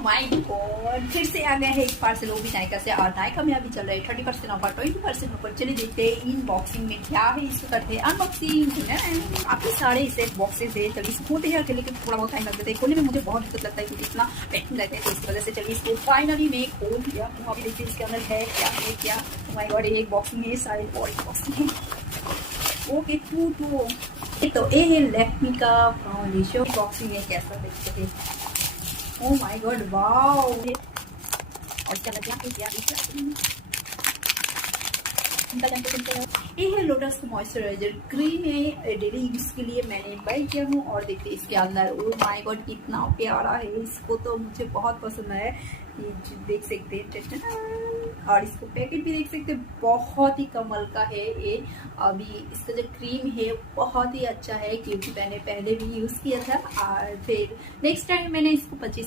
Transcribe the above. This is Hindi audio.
माय गॉड, फिर से आ गया है एक पार्सल, वो भी नायका से। और नायका में अभी चल रहा है 30% ऑफर, 20% ऑफर। चलिए देखते हैं इन बॉक्सिंग में क्या है, इसको करते हैं अनबॉक्सिंग। काफी सारे इसे बॉक्सेस है, चलिए इसको खोलते हैं। अकेले थोड़ा बहुत टाइम लगता है खोलने में, मुझे बहुत दिक्कत लगता है क्योंकि इतना पैकिंग रहते हैं, तो इस वजह से। चलिए इसको फाइनली मैं खोल दिया। अभी देखिए इसके अंदर है क्या है क्या। माय गॉड, एक बॉक्सिंग है, सारे बॉक्सिंग है। ओके तो ये है लैक्मे का फाउंडेशन बॉक्सिंग है, कैसा देखते हैं। Oh my God, wow. और क्या लग क्या ये है लोटस मॉइस्चराइजर क्रीम है, डेली यूज के लिए मैंने बाय किया हूँ। और देखिए इसके अंदर, ओ माय गॉड कितना प्यारा है, इसको तो मुझे बहुत पसंद है। ये देख सकते हैं, और इसको पैकेट भी देख सकते हैं, बहुत ही कमाल का है ये। अभी इसका जो क्रीम है बहुत ही अच्छा है, क्योंकि मैंने पहले भी यूज किया था। और फिर नेक्स्ट टाइम मैंने इसको 25